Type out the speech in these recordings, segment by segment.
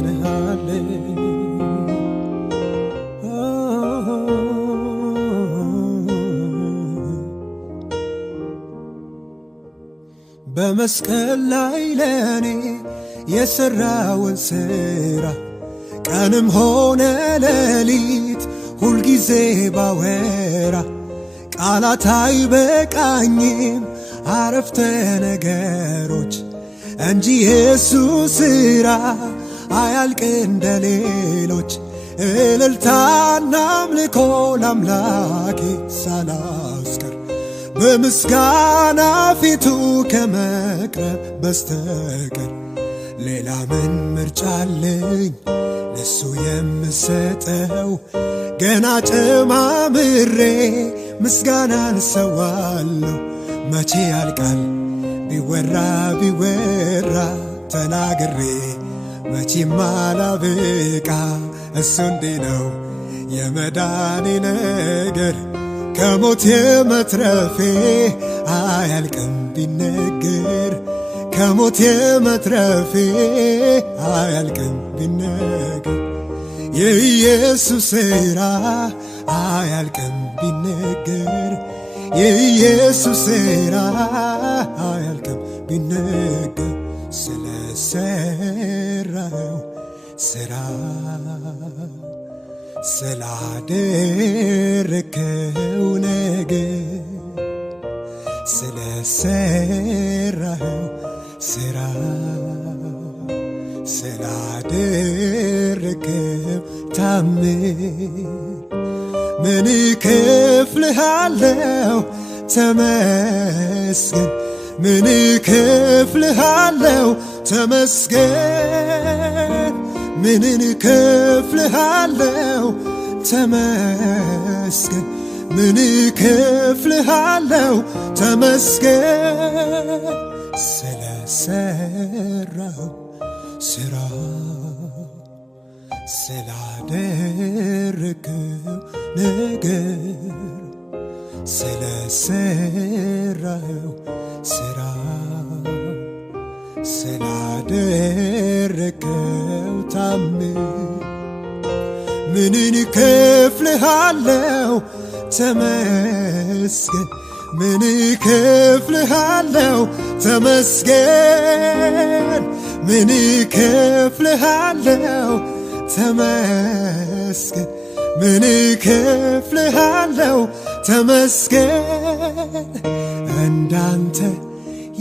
አመሰግንሃለሁ በመስቀል ላይ ለኔ የሰራውን ስራ ቀንም ሆነ ሌሊት ሁልጊዜ ባወራ ቃላት አይበቃኝም አረፍተ ነገሮች እንጂ ኢየሱስ ስራ አያልቅ እንደሌሎች እልልታና አምልኮ ለአምላኬ ሳላስቀር በምስጋና ፊቱ ከመቅረብ በስተቀር ሌላ ምን ምርጫ አለኝ ለሱ የምሰጠው ገና ጨማምሬ ምስጋናን ሰዋለሁ መቼ ያልቃል ቢወራ ቢወራ ተናግሬ መቼም አላበቃ እሱ እንዲህ ነው የመዳኔ ነገር ከሞት የመትረፌ አያልቅም ቢነገር ከሞት የመትረፌ አያልቅም ቢነገር የኢየሱስ ሥራ አያልቅም ቢነገር የኢየሱስ ሥራ አያልቅም ቢነገር ስለሰራው ሥራ ስላደረከው ነገር ስለሰራው ሥራ ስላደረከው ታምር ምን እከፍልሃለሁ ተመስገን ምን እከፍልሃለሁ ተመስገን ምን እከፍልሃለሁ ተመስገን ምን እከፍልሃለሁ ተመስገን ስለሰራው ሥራ ስላደረከው ነገር ስለሰራው ሥራ ስላደረከው ታምር ምን እከፍልሃለሁ ተመስገን ምን እከፍልሃለሁ ተመስገን ምን እከፍልሃለሁ ተመስገን ምን እከፍልሃለሁ ተመስገን እንዳንተ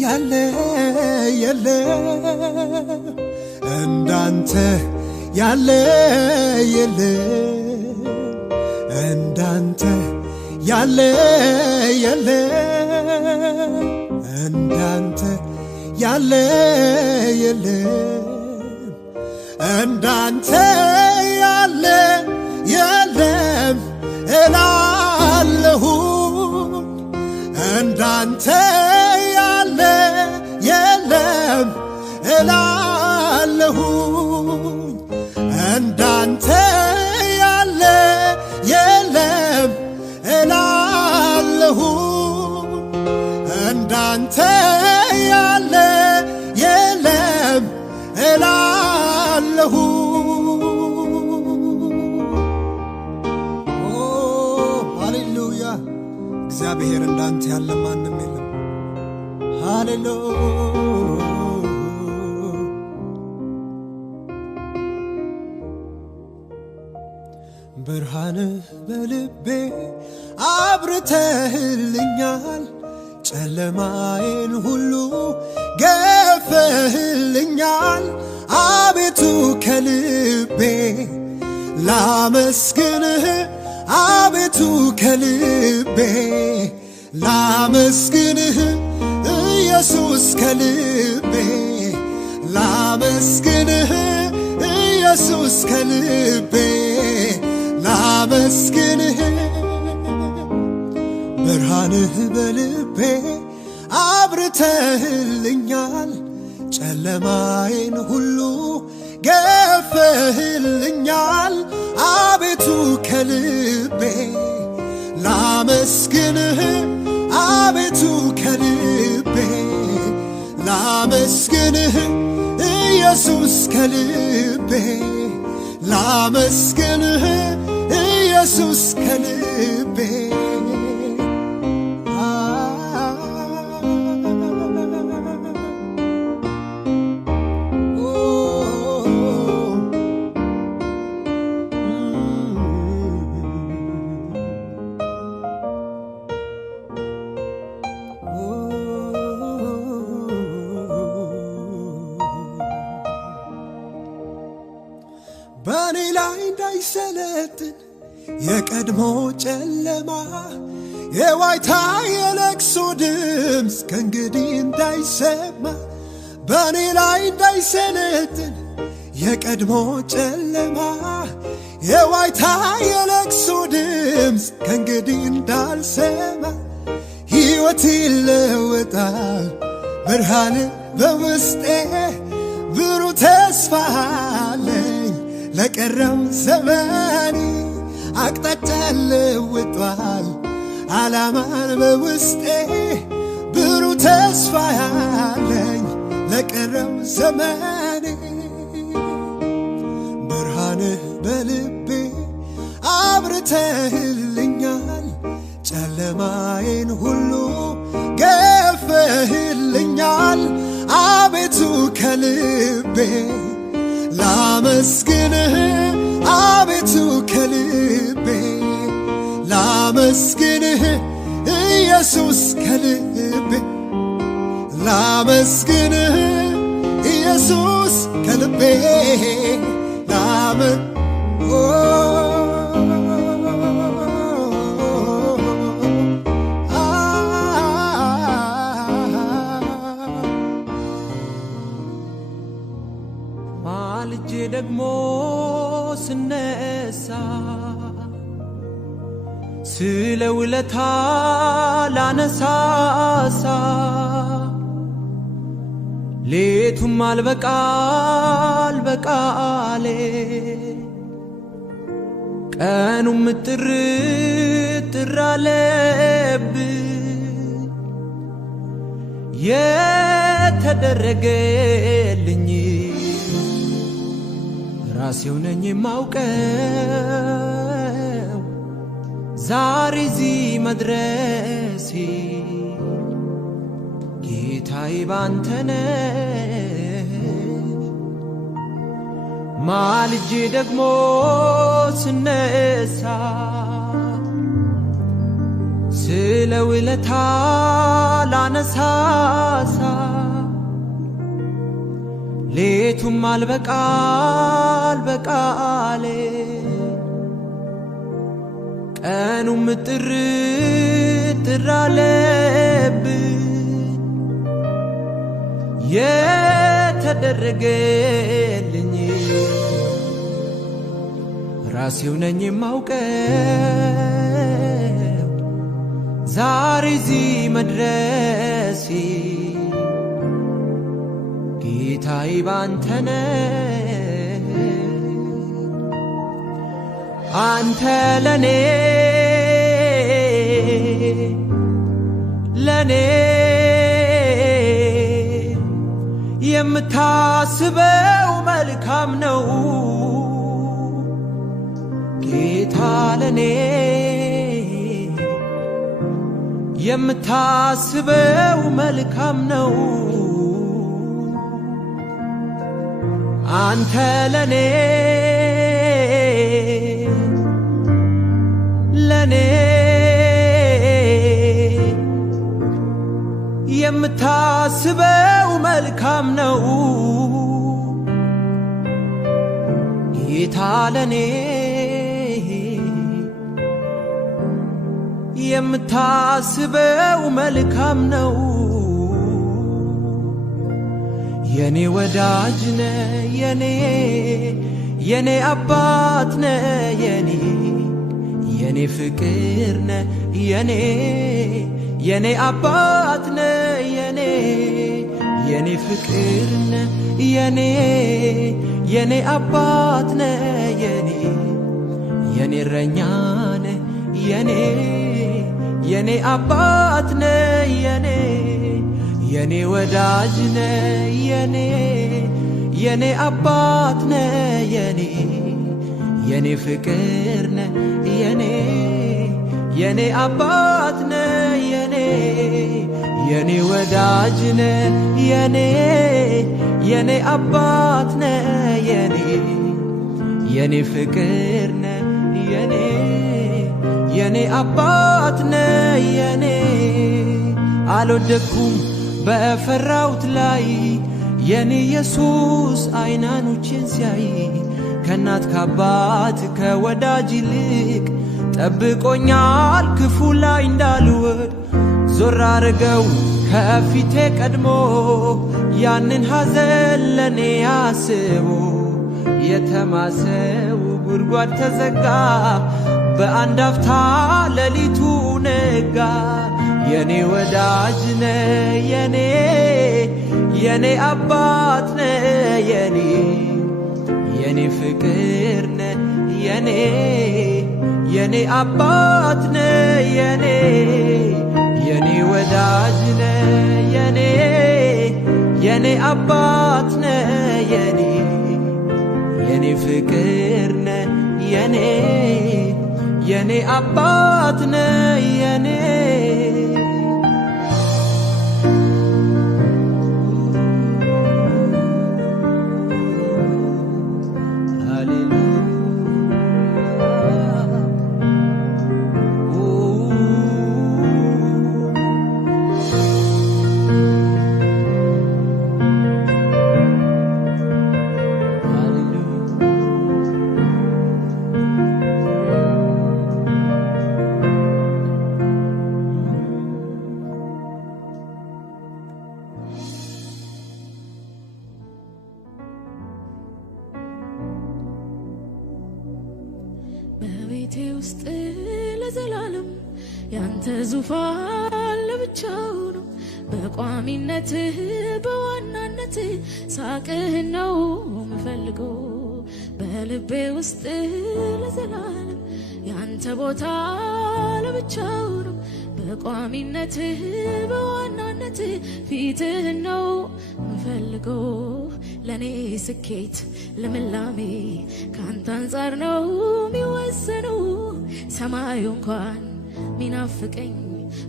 ያለ የለም እንዳንተ ያለ የለም እንዳንተ ያለ የለም እንዳንተ ያለ የለም እንዳንተ ያለ የለም እላለሁ እንዳንተ ያለ የለም እላለሁ እንዳንተ ያለ የለም እላለሁ እንዳንተ ያለ የለም እላለሁ ሃሌሉያ እግዚአብሔር እንዳንተ ያለ ማንም የለም ሃሌሉያ ብርሃንህ በልቤ አብርተህልኛል ጨለማዬን ሁሉ ገፈህልኛል አቤቱ ከልቤ ላመስግንህ አቤቱ ከልቤ ላመስግንህ ኢየሱስ ከልቤ ላመስግንህ ኢየሱስ ከልቤ ላመስግንህ ብርሃንህ በልቤ አብርተህልኛል ጨለማዬን ሁሉ ገፈህልኛል አቤቱ ከልቤ ላመስግንህ አቤቱ ከልቤ ላመስግንህ ኢየሱስ ከልቤ ላመስግንህ ኢየሱስ ከልቤ በኔ ላይ እንዳይሰለጥን የቀድሞ ጨለማ የዋይታ የለቅሶ ድምፅ ከእንግዲህ እንዳይሰማ በኔ ላይ እንዳይሰለጥን የቀድሞ ጨለማ የዋይታ የለቅሶ ድምፅ ከእንግዲህ እንዳልሰማ ሕይወቴ ይለወጣል ብርሃን በውስጤ ብሩህ ተስፋ አለኝ ለቀረው ዘመኔ አቅጣጫ ለውጧል ዓላማን በውስጤ ብሩህ ተስፋ አለኝ ለቀረው ዘመኔ ብርሃንህ በልቤ አብርተህልኛል ጨለማዬን ሁሉ ገፈህልኛል አቤቱ ከልቤ ላመስግንህ አቤቱ ከልቤ ላመስግንህ ኢየሱስ ከልቤ ላመስግንህ ኢየሱስ ከልቤ ማልጄ ደግሞ ስነሳ ስለ ውለታ ላነሳሳ ሌቱም አልበቃል በቃሌ ቀኑም ጥርጥር አለብኝ የተደረገልኝ ራሴው ነኝ የማውቀው ዛሬ እዚህ መድረሴ ጌታዬ ባንተ ነው። ማልጄ ደግሞ ስነሳ ስለ ውለታ ላነሳሳ ሌቱም አልበቃል በቃሌ ቀኑም ጥርጥር አለብኝ የተደረገልኝ ራሴው ነኝ የማውቀው ዛሬ እዚህ መድረሴ ጌታዬ ባንተ ነው። አንተ ለኔ የምታስበው መልካም ነው ጌታ ለኔ የምታስበው መልካም ነው አንተ ለኔ የምታስበው መልካም ነው ጌታ ለኔ የምታስበው መልካም ነው የኔ ወዳጅ ነህ የኔ አባት ነህ የኔ ፍቅር ነህ የኔ አባት ነህ የኔ ፍቅር ነህ የኔ አባት ነህ የኔ እረኛ ነህ የኔ አባት ነህ የኔ ወዳጅ ነህ የኔ አባት ነህ የኔ ፍቅር ነህ የኔ አባት ነህ የኔ ወዳጅ ነህ የኔ አባት ነህ የኔ ፍቅር ነህ የኔ አባት ነህ አልወደኩም በፈራሁት ላይ የኔ ኢየሱስ አይናኖቼን ሲያይ ከናት ከአባት ከወዳጅ ይልቅ ጠብቆኛል ክፉ ላይ እንዳልወድ ዞር አርገው ከፊቴ ቀድሞ ያንን ሐዘን ለኔ አስቦ የተማሰው ጉድጓድ ተዘጋ በአንድ አፍታ ሌሊቱ ነጋ የኔ ወዳጅ ነህ የኔ አባት ነህ የኔ ፍቅር ነህ የኔ አባት ነህ የኔ ወዳጅ ነህ የኔ አባት ነህ የኔ ፍቅር ነህ የኔ አባት ነህ በቤቴ ውስጥ ለዘላለም ያንተ ዙፋን ለብቻው ነው በቋሚነት በዋናነት ሳቅህ ነው ምፈልገው በልቤ ውስጥ ለዘላለም ያንተ ቦታ ለብቻው ነው በቋሚነት በዋናነት ፊትህ ነው ምፈልገው ለኔ ስኬት ለምላሜ ካንተ አንፃር ነው ሚወሰነው ሰማዩ እንኳን ሚናፍቀኝ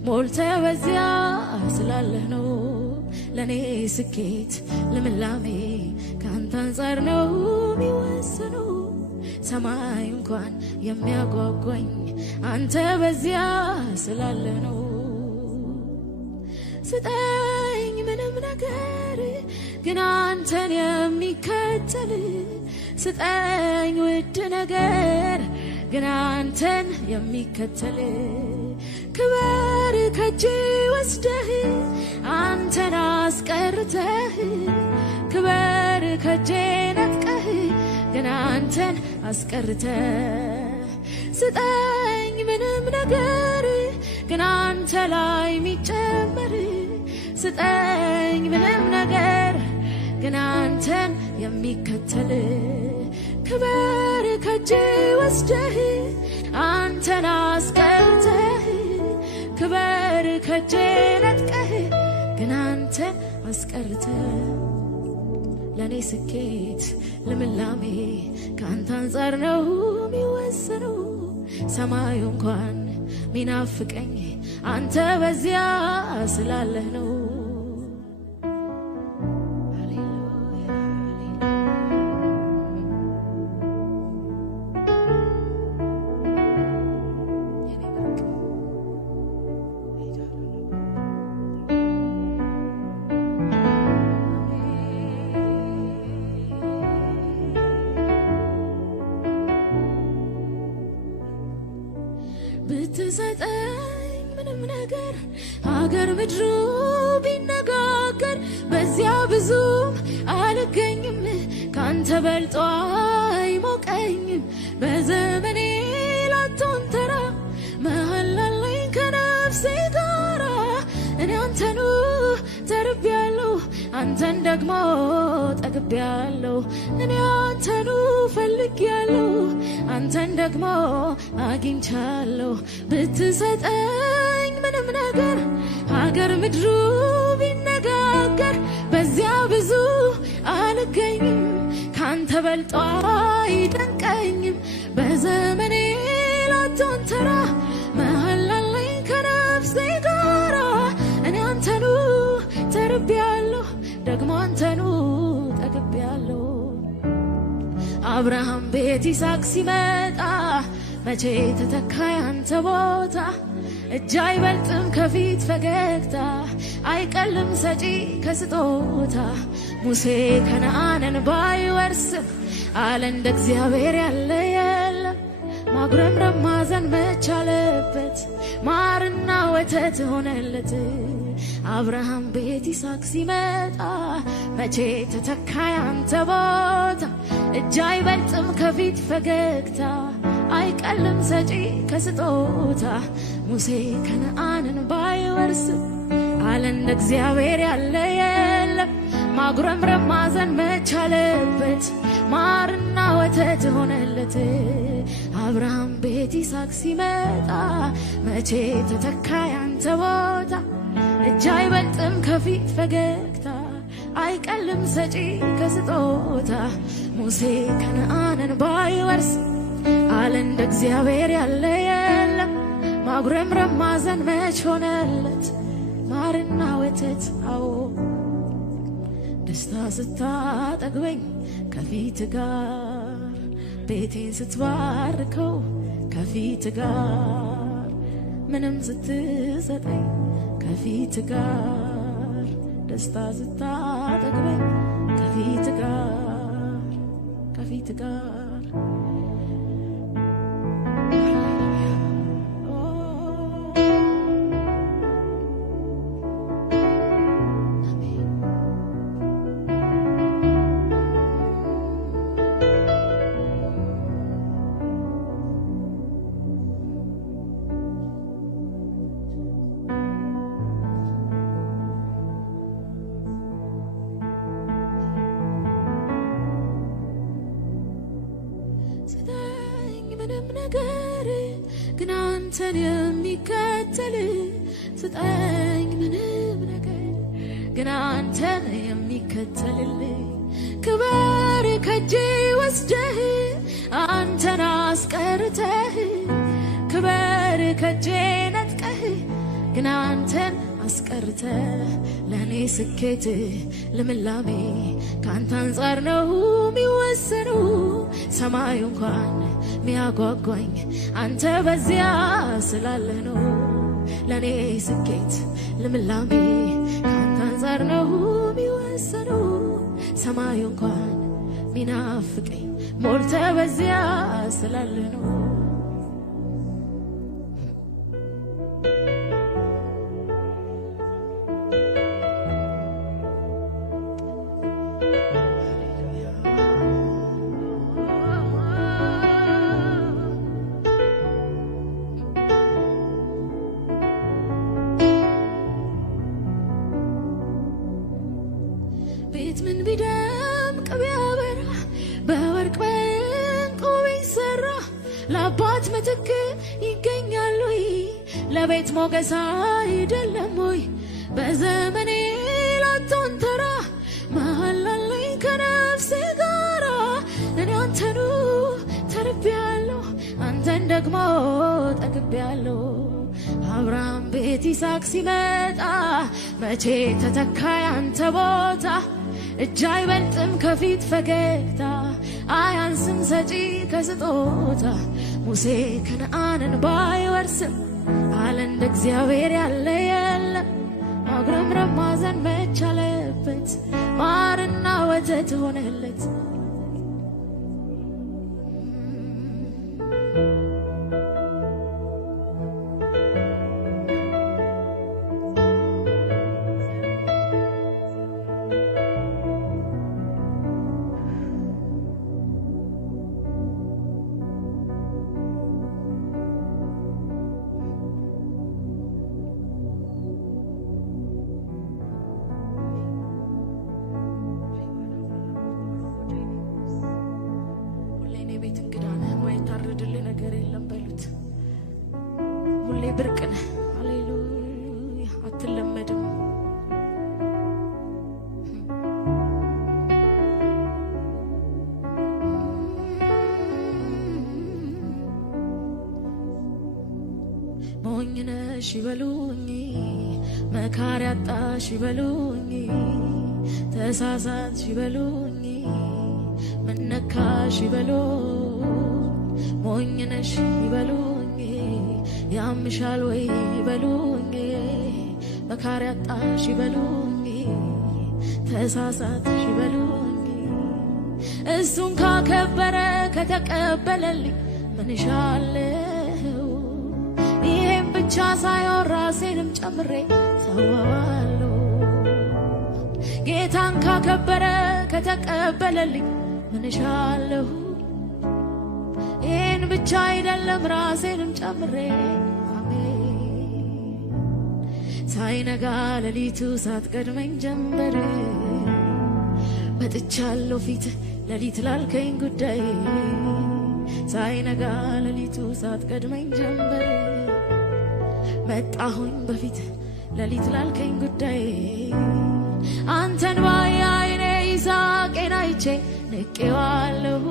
ሞልተ በዚያ ስላለህ ነው ለኔ ስኬት ለምላሜ ካንተ አንፃር ነው ሚወሰነው ሰማዩ እንኳን የሚያጓጓኝ አንተ በዚያ ስላለህ ነው ስጠኝ ምንም ነገር ግን አንተን የሚከተል ስጠኝ ውድ ነገር ግን አንተን የሚከተል ክብር ከእጄ ወስደህ አንተን አስቀርተህ ክብር ከእጄ ነጥቀህ ግን አንተን አስቀርተህ ስጠኝ ምንም ነገር ግን አንተ ላይ ሚጨመር ስጠኝ ምንም ነገር ግን አንተን የሚከተል ክብር ከእጄ ወስደህ አንተን አስቀርተህ ክብር ከእጄ ነጥቀህ ግን አንተን አስቀርተህ ለኔ ስኬት ለምላሜ ካንተ አንፃር ነው ሚወሰነው ሰማዩ እንኳን ሚናፍቀኝ አንተ በዚያ ስላለህ ነው ብትሰጠኝ ምንም ነገር ሀገር ምድሩ ቢነጋገር በዚያ ብዙ አልገኝም ካንተ በልጦ አይሞቀኝም በዘመኔ ላቶን ተራ መሐላለኝ ከነፍሴ ጋራ እኔ አንተኑ ተርቤያለሁ አንተን ደግሞ ጠግቤያለሁ እኔ አንተኑ ፈልጌያለሁ አንተን ደግሞ አግኝቻለሁ ብትሰጠኝ ምንም ነገር ሀገር ምድሩ ቢነጋገር በዚያ ብዙ አልገኝም በልጦ አይደንቀኝም በዘመኔ ላንተን ተራ መሐላለኝ ከነፍሴ ጋራ እኔ አንተኑ ተርቤያለሁ ደግሞ አንተኑ ጠግቤያለሁ አብርሃም ቤት ይስሐቅ ሲመጣ መቼ ተተካ ያንተ ቦታ እጅ አይበልጥም ከፊት ፈገግታ አይቀልም ሰጪ ከስጦታ ሙሴ ከነዓንን ባይወርስም አለ እንደ እግዚአብሔር ያለ የለም ማጉረምረም ማዘን መቻለበት ማርና ወተት ሆነለት አብርሃም ቤት ይስሐቅ ሲመጣ መቼ ተተካ ያንተ ቦታ እጅ አይበልጥም ከፊት ፈገግታ አይቀልም ሰጪ ከስጦታ ሙሴ ከነዓንን ባይወርስም አለ እንደ እግዚአብሔር ያለ የለም ማጉረምረም ማዘን መቻለበት ማርና ወተት ሆነለት አብርሃም ቤት ይስሐቅ ሲመጣ መቼ ተተካ ያንተ ቦታ እጅ አይበልጥም ከፊት ፈገግታ አይቀልም ሰጪ ከስጦታ ሙሴ ከነዓንን ባይወርስም አለ እንደ እግዚአብሔር ያለ የለም ማጉረምረም ማዘን መች ሆነለት ማርና ወተት አዎ ደስታ ስታጠግበኝ ከፊት ጋር ቤቴን ስትባርከው ከፊት ጋር ምንም ስትሰጠኝ ከፊት ጋር ደስታ ስታጠግበኝ ከፊት ጋር ግን አንተን የሚከተል ስጠኝ ምንም ነገር ግን አንተን የሚከተልልኝ ክብር ከእጄ ወስደህ አንተን አስቀርተህ ክብር ከእጄ ነጥቀህ ግን አንተን አስቀርተህ ለእኔ ስኬት ልምላሜ ከአንተ አንጻር ነው የሚወሰኑ ሰማዩ እንኳን ሚያጓጓኝ አንተ በዚያ ስላለህ ነው ለኔ ስኬት ልምላሜ ካንተ አንጻር ነው የሚወሰኑ ሰማዩ እንኳን ሚናፍቀኝ ሞልተ በዚያ ስላለህ ነው ምን ቢደምቅ ቢያበራ በወርቅ በዕንቁ ቢሰራ ለአባት ምትክ ይገኛል ወይ ለቤት ሞገስ አይደለም ወይ በዘመኔ ላንተን ተራ መሐላለኝ ከነፍሴ ጋራ እኔ አንተኑ ተርቤያለሁ አንተን ደግሞ ጠግቤያለሁ አብርሃም ቤት ይስሐቅ ሲመጣ መቼ ተተካ ያንተ ቦታ እጅ አይበልጥም ከፊት ፈገግታ አያንስም ሰጪ ከስጦታ ሙሴ ከነዓንን ባይወርስም አለ እንደ እግዚአብሔር ያለ የለም ማጉረምረም ማዘን መቻለበት ማርና ወተት ሆነለት ብርቅነ ሃሌሉያ አትለመድም ነሽ ይበሉኝ መካሪ አጣሽ ይበሉኝ ተሳሳትሽ ይበሉኝ ምን ነካሽ ይበሉኝ ሞኝ ነሽ ይበሉኝ ያምሻል ወይ ይበሉኝ መካሪ አጣሽ ይበሉኝ ተሳሳትሽ ይበሉኝ እሱን ካከበረ ከተቀበለልኝ ምን ይሻለው ይሄን ብቻ ሳይሆን ራሴንም ጨምሬ ሰዋዋለሁ ጌታን ካከበረ ከተቀበለልኝ ምን ይሻለው ይሄን ብቻ አይደለም ራሴንም ጨምሬ ሳይነጋ ሌሊቱ ሳትቀድመኝ ጀንበር መጥቻለሁ ፊት ሌሊት ላልከኝ ጉዳይ ሳይነጋ ሌሊቱ ሳትቀድመኝ ጀንበር መጣሁኝ በፊት ሌሊት ላልከኝ ጉዳይ አንተን ባያይኔ ይሳቄን አይቼ ንቄዋለሁ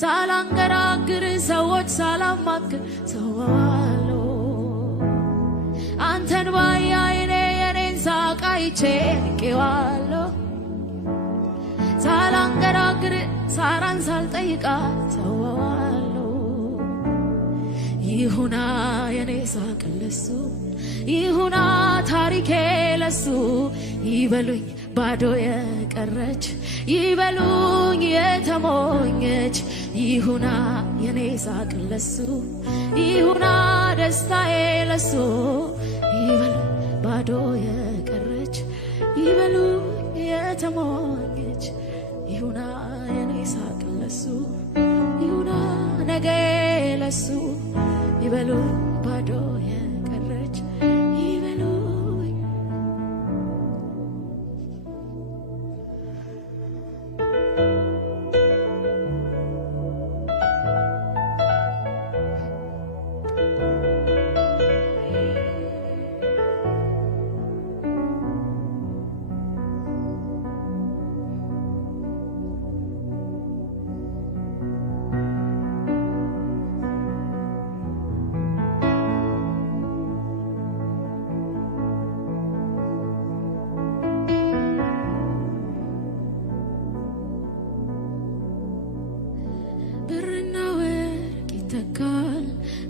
ሳላንገራግር ሰዎች ሳላማክር ሰዋዋለሁ አንተን ባያይኔ የኔን ሳቅ አይቼ ንቄዋለሁ ሳላንገራግር ሳራን ሳልጠይቃ ሰዋዋለሁ ይሁና የኔ ሳቅ ለሱ ይሁና ታሪኬ ለሱ ይበሉኝ ባዶ የቀረች ይበሉኝ የተሞኘች ይሁና የኔ ሳቅ ለሱ ይሁና ደስታዬ ለሱ ይበሉኝ ባዶ የቀረች ይበሉኝ የተሞኘች ይሁና የኔ ሳቅ ለሱ ይሁና ነገ ለሱ ይበሉኝ ባዶ የቀረች ይበሉኝ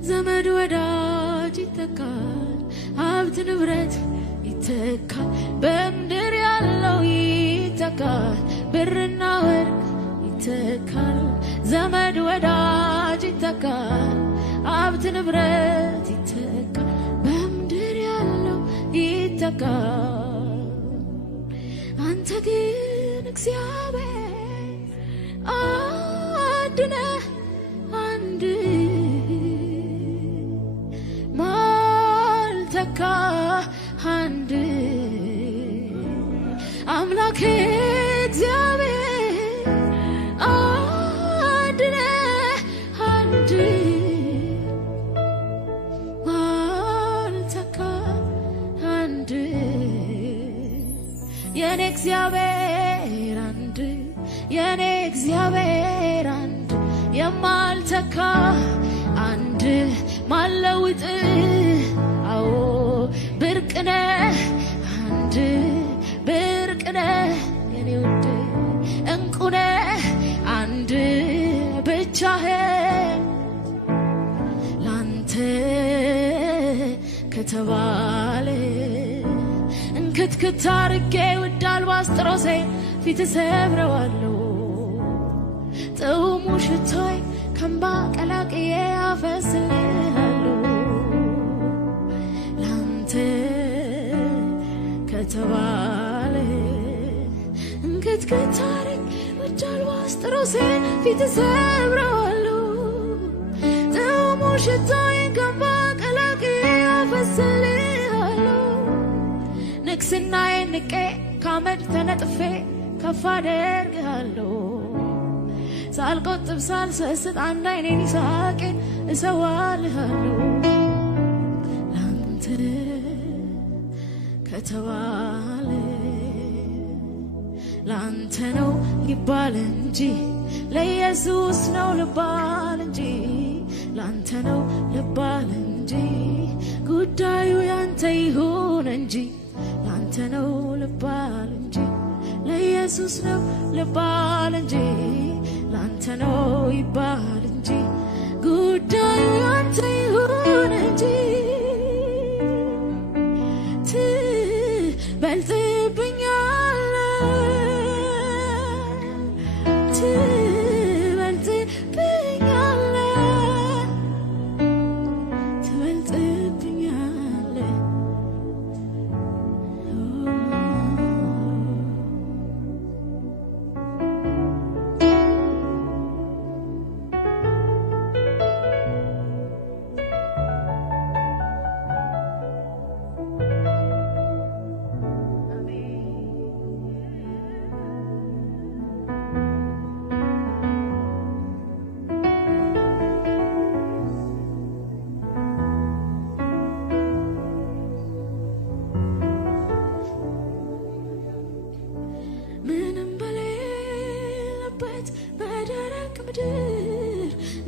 ዘመድ ወዳጅ ይተካል ሀብት ንብረት ይተካል በምድር ያለው ይተካል ብርና ወርቅ ይተካል ዘመድ ወዳጅ ይተካል ሀብት ንብረት ይተካል በምድር ያለው ይተካል አንተ ግን እግዚአብሔር አድነ አንድ ማልተካ አንድ አምላክ እግዚአብሔር አድነ አንድ ማልተካ አንድ የኔ እግዚአብሔር አንድ የኔ እግዚአብሔር አንድ የማልተካ አንድ ማለውጥ አዎ ብርቅነ አንድ ብርቅነ የኔ ውድ እንቁነ አንድ ብቻህን ላንተ ከተባለ እንክትክት አርጌ ውድ አልባስጥሮሴ ፊት ሰብረዋለሁ ጥዑሙ ሽቶይ ከንባ ቀላቅዬ አፈስልሃለሁ ላንተ ከተባለ እንክትክት አርጌ ውድ አልባስጥሮሴ ፊት ሰብረዋለሁ ጥዑሙ ሽቶይ ከንባ ቀላቅዬ አፈስልሃለሁ ንግስናዬን ንቄ ካመድ ተነጥፌ ከፍ አደርግሃለሁ ሳልቆጥብ ሳልሰስት አንድ አይኔን ይሳቄን እሰዋልሃለሁ ላንተ ከተባለ ላንተ ነው ይባል እንጂ ለኢየሱስ ነው ልባል እንጂ ላንተ ነው ልባል እንጂ እንጂ ጉዳዩ ያንተ ይሁን እንጂ ላንተ ነው ልባል እንጂ ለኢየሱስ ነው ልባል እንጂ ላንተ ነው ይባል እንጂ ጉዳዩ ያንተ ይሁን እንጂ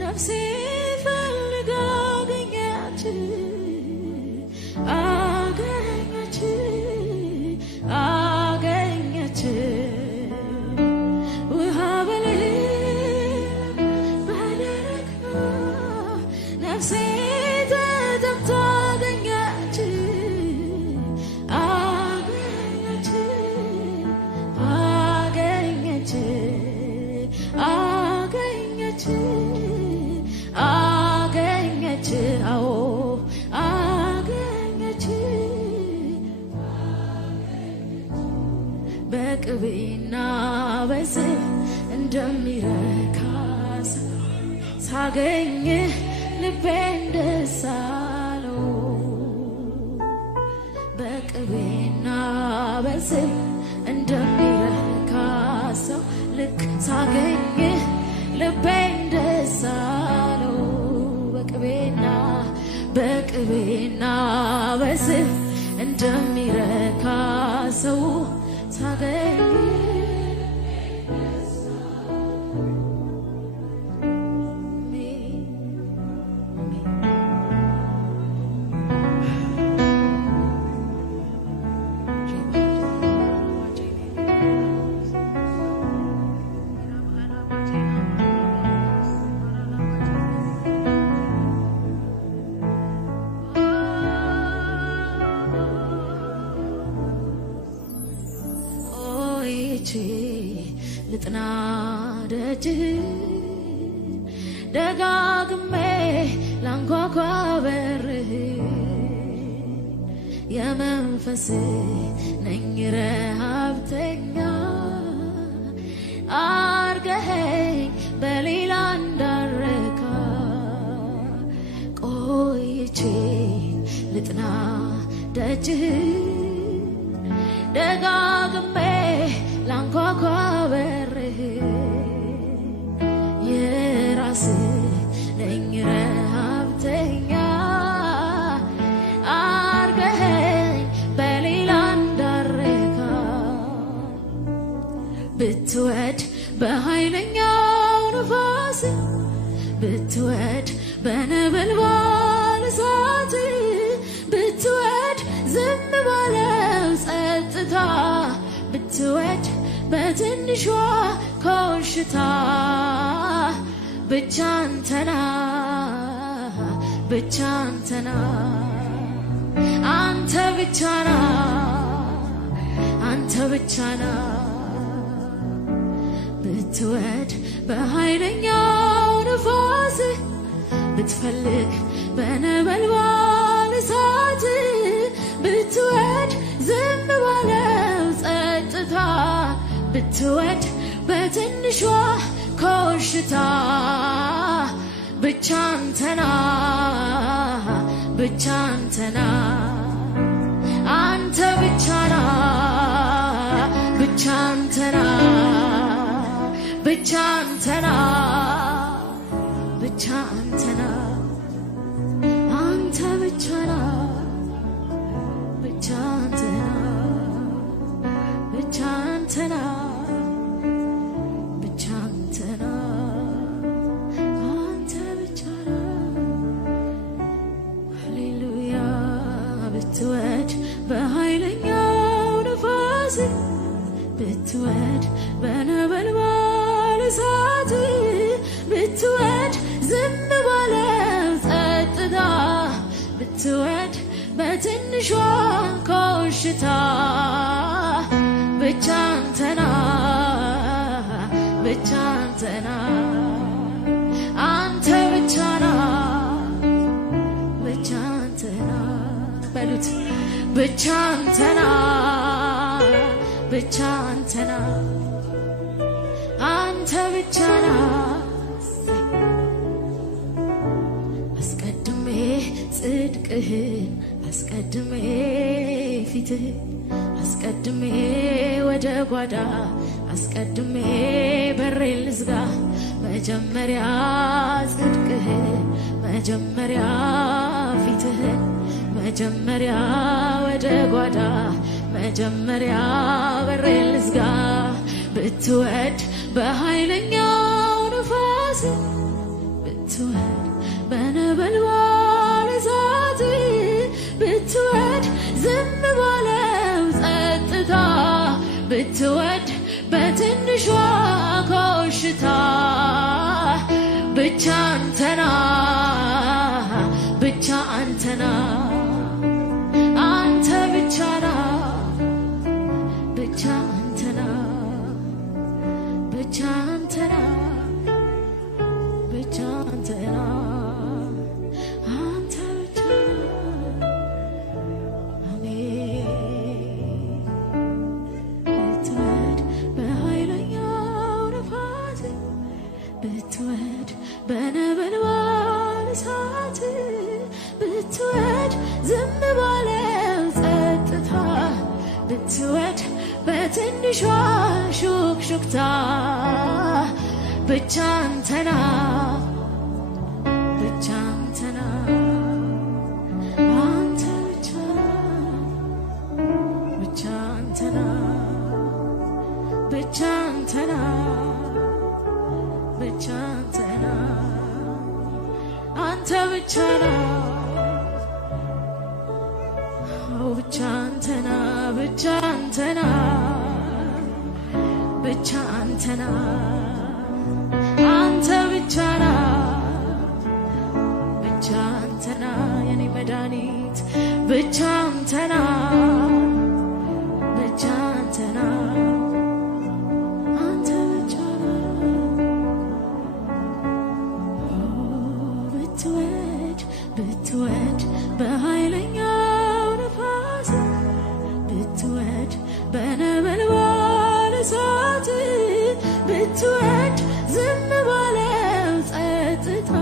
ነፍሴ ፈልጋ አገኘች ውሃ በሌለበት በደረቅ ነፍሴ ተጠምታ አገኘች አዎ አገኘች በቅቤና በዘይት እንደሚረካ ሳገኝ ልቤን ደስ አለው በቅቤና በዘይት እንደሚረካ ሰው ልክ ሳገኝ ልቤን ደስ አለው በቅቤና በዘይት እንደሚረካ ሰው ሳገኝ ልጥና ደጅህ ደጋግሜ ላንኳኳ በርህ የመንፈስ ነኝ ረሃብተኛ አርገኸኝ በሌላ እንዳረካ ቆይቼ ልጥና ደጅህ ደጋግሜ ላንኳኳ በርህ የራስህ ነኝ ረሃብተኛ አርገኸኝ በሌላ እንዳረካ ብትወድ በኃይለኛው ነፋስ ብትወድ በነበልባል እሳት ብትወድ ዝም ባለው ጸጥታ ብትወድ በትንሿ ኮሽታ ብቻ አንተና አንተ ብቻና ብትወድ በኃይለኛው ነፋስ ብትፈልግ በነበልባል እሳት ብትወድ ዝም ባለው ጸጥታ ብትወድ በትንሿ ኮሽታ ብቻ አንተና አንተ ብቻና ብቻ አንተና አንተ ብቻና ብትወድ በነበልባል እሳት ብትወድ ዝም ባለው ጸጥታ ብትወድ በትንሿ ኮሽታ ብቻ አንተና ብቻ አንተና አንተ ብቻና ብቻ አንተና በሉት ብቻ አንተና ብቻ አንተና አንተ ብቻና አስቀድሜ ጽድቅህን አስቀድሜ ፊትህን አስቀድሜ ወደ ጓዳ አስቀድሜ በሬን ልዝጋ መጀመሪያ ጽድቅህን መጀመሪያ ፊትህን መጀመሪያ ወደ ጓዳ መጀመሪያ በሬን ልዝጋ ብትወድ በኃይለኛው ነፋስ ብትወድ በነበልባል እሳት ብትወድ ዝም ባለው ጸጥታ ብትወድ በትንሿ ኮሽታ ብቻ አንተና ብቻ አንተና አንተ ብቻና ብቻ አንተና ብቻ አንተና ብቻ አንተና አንተ ብቻ አሜን ብትወድ በኃይለኛው ነፋስ ብትወድ በነበልባል እሳት ብትወድ ዝም ባለው ጸጥታ ብትወድ በትንሿ ሹክሹክታ ብቻ አንተና ብቻ አንተና አንተ ብቻ ብቻ አንተና ብቻ አንተና ብቻ አንተና አንተ ብቻና ብቻ አንተና ብቻ አንተና ብቻ አንተና አንተ ብቻና ብቻ አንተና የኔ መድኃኒት ብቻ አንተና ብቻ አንተና አንተ ብቻና ብትወድ ብትወድ በኃይለኛው ነፋስ ብትወድ በነበልባል እሳት ብትወድ ዝም ባለው ጸጥታ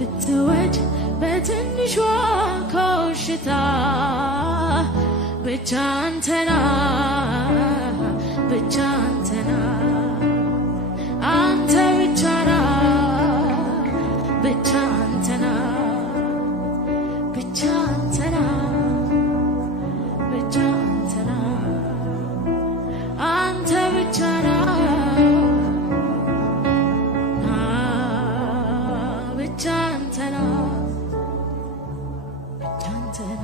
ብትወድ በትንሿ ኮሽታ ብቻ አንተና ብቻ አንተና አንተ ብቻና ብቻ አንተና ብቻ አንተና ብቻ አንተና አንተ ብቻና ብቻ አንተና ብቻ አንተና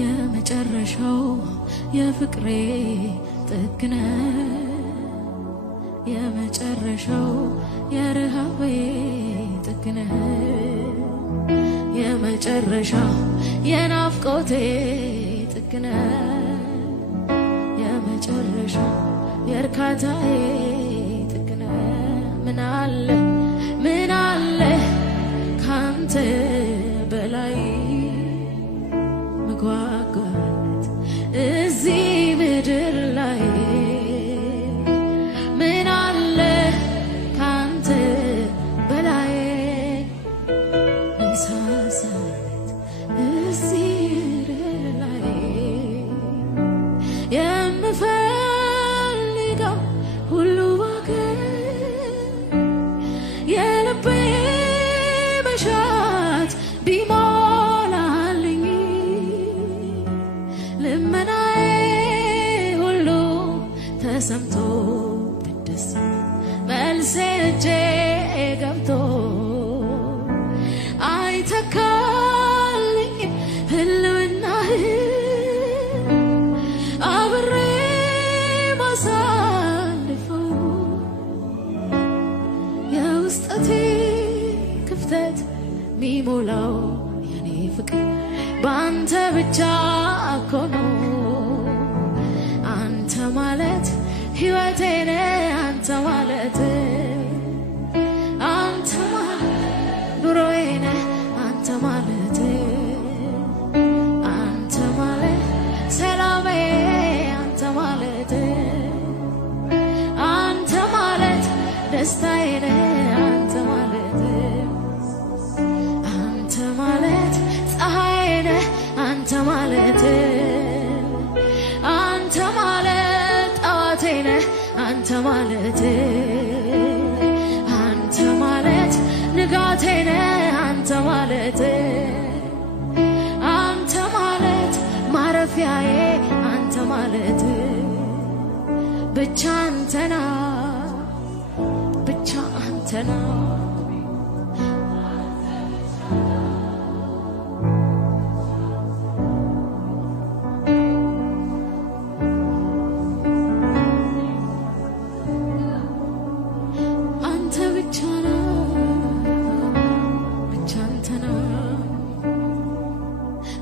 የመጨረሻው የፍቅሬ ጥግነ የመጨረሻው የረሃቤ ጥግነ የመጨረሻው የናፍቆቴ ጥግነ የመጨረሻው የእርካታዬ ጥግነ ምን አለ ካንተ በላይ መጓጓት እዚህ ምድር ላይ ምን አለ ካንተ በላይ መሳሳት እዚህ ምድር ላይ የምፈልገው ሁሉ ባገኝ የልቤ መሻት ቢሞላልኝ ልመናዬ ሁሉ ተሰምቶ ብደሰት መልሴ እጄ ገብቶ አይተካልኝ ህልውናህ አብሬ ማሳልፈው የውስጠቴ ክፍተት ሚሞላው የኔ ፍቅር በአንተ ብቻ እኮ ነው። አንተ ማለት ሕይወቴ ነህ አንተ ማለት ኑሮዬ ነህ አንተ ማለት ሰላሜ አንተ ማለት ደስታዬ ነህ አንተ ማለት ፀሐዬ ነህ አንተ ማለት ጠዋቴ ነህ አንተ ማለት ንጋቴ ነህ አንተ ማለት ማረፊያዬ አንተ ማለት ብቻ አንተና ብቻ አንተና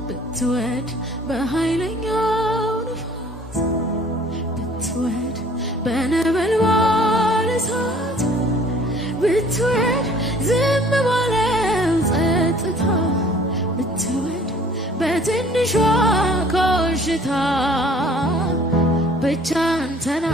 ብትወድ በኃይለኛው ነፋስ ብትወድ በነበልባል እሳት ብትወድ ዝም ባለው ጸጥታ ብትወድ በትንሿ ኮሽታ ብቻ አንተና